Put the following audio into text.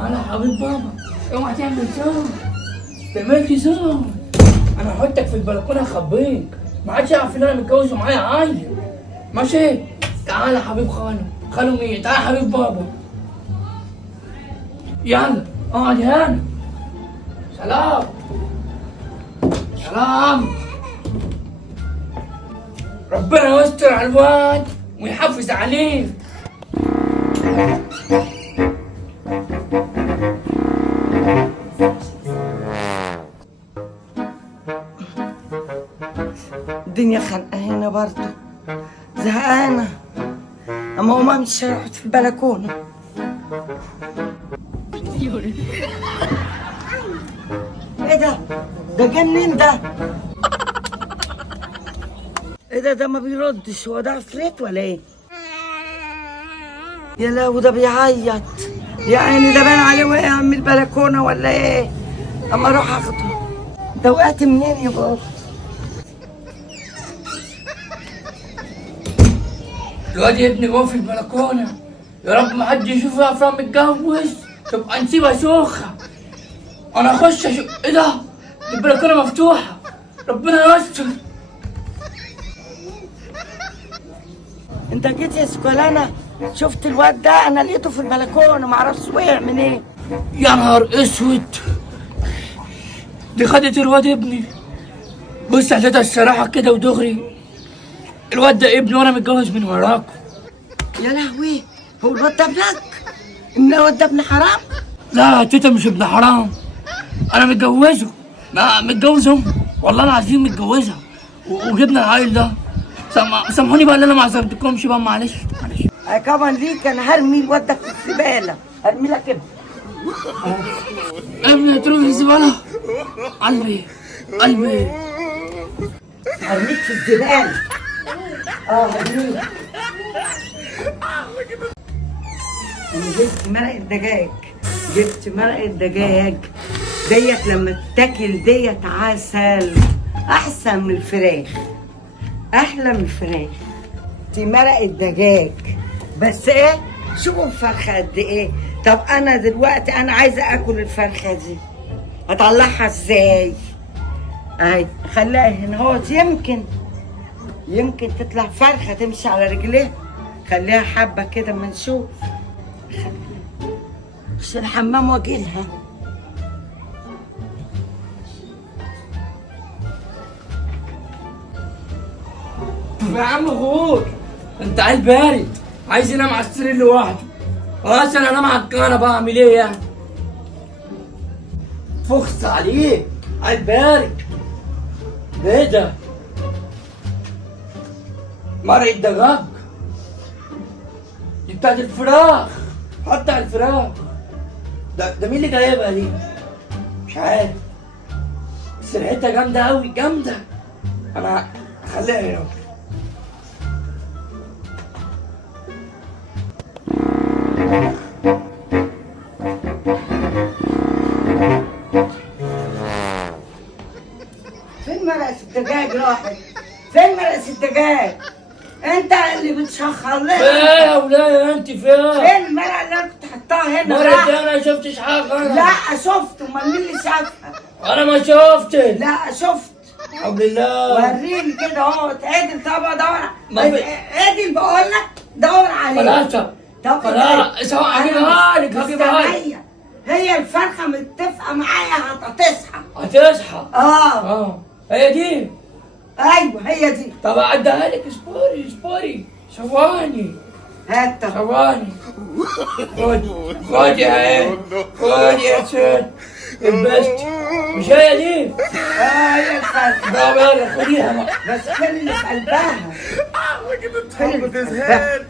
انا حبيب بابا، اوعى تعمل صوت، تعملش صوت. انا هحطك في البلكونه اخبيك، ما حدش يعرف ان انا متجوز ومعايا عيل. ماشي؟ تعالى يا حبيب خالو مين؟ تعالى يا حبيب بابا. يلا اقعد هنا. سلام سلام. ربنا يستر على الواد ويحافظ عليه. الدنيا خانقة هنا برضو، زهقانة. أما هما مش هيقعد في البلكونة. ايه ده؟ ده جه منين ده؟ ايه ده ما بيردش، هو ده عفريت ولا ايه؟ يا لهوي ده بيعيط يا عيني، ده باين عليه وقع من البلكونة ولا ايه؟ اما اروح اخده. ده وقعت منين يا بابا؟ الواد يا ابني جوه في البلكونه، يا رب ما حد يشوفه افرام متجوز تبقى نسيبها سوخه. انا اخش ايه ده؟ البلكونه مفتوحه، ربنا يستر. انت جيت يا سكولانة؟ شفت الواد ده؟ انا لقيته في البلكونه، معرفش وقع منين. يا نهار اسود، دي خدت الواد ابني. بص على الصراحه كده ودغري، الواد ده ابني وانا متجوز من وراكم. يا لهوي، هو الواد ده ابنك؟ ان الواد ده ابن حرام؟ لا يا تيتا مش ابن حرام، انا متجوزه، متجوز امه، والله العظيم متجوزها وجبنا العيل ده. سامحوني بقى اللي انا ما عزمتكمش بقى، معلش. كمان ليك انا هرمي الواد ده في الزباله، هرمي لك ابني. ابني هتروح في الزباله؟ قلبي هرميك في الزباله. هرميك. انا جبت مرقه دجاج ديت، لما تاكل ديت عسل، احسن من الفراخ، احلى من الفراخ. دي مرقه دجاج بس ايه، شوفوا الفرخه قد ايه. طب انا دلوقتي انا عايزه اكل الفرخه دي، اطلعها ازاي؟ اهي خليها هنا اهوت، يمكن تطلع فرخه تمشي على رجليها. خليها حبه كده اما نشوف. خش الحمام واجيلها. يا عم غور، انت عيل بارد، عايز ينام على السرير لوحده. خلاص انا انام على الكنبه، اعمل ايه يعني؟ فخس عليك، عيل بارد. ايه ده؟ مرقة دجاج دي بتاعت الفراخ، حط على الفراخ. ده مين اللي جايبها دي؟ مش عارف، بس ريحتها جامدة أوي، جامدة. أنا هخليها هنا. فين مرقة الدجاج راحت؟ فين مرقة الدجاج؟ انت اللي بتشخر لها. ايه يا ولاية انت فين؟ فين المرقة اللي انا كنت حطاها هنا؟ مرة انا شفتش حاجة. انا لا شفت، امال مين اللي شافها؟ انا ما شفت. لا شفت. الحمد لله. وريني كده اهو، اتعدل. طب ادور ادل، بقول لك دور عليه. خلاص طب خلاص سواء هجيبها لك، هي الفرخة متفقة معايا هتصحى. هتصحى؟ اه هي دي؟ ايوه هي دي. طب اعدها لك، اصبري ثواني. هات ثواني. خد يا عين، خد يا ست، البست. مش هي دي؟ هي الفرخة. طب يلا خديها بقى. بس فين اللي في قلبها؟ Look at the top of his head.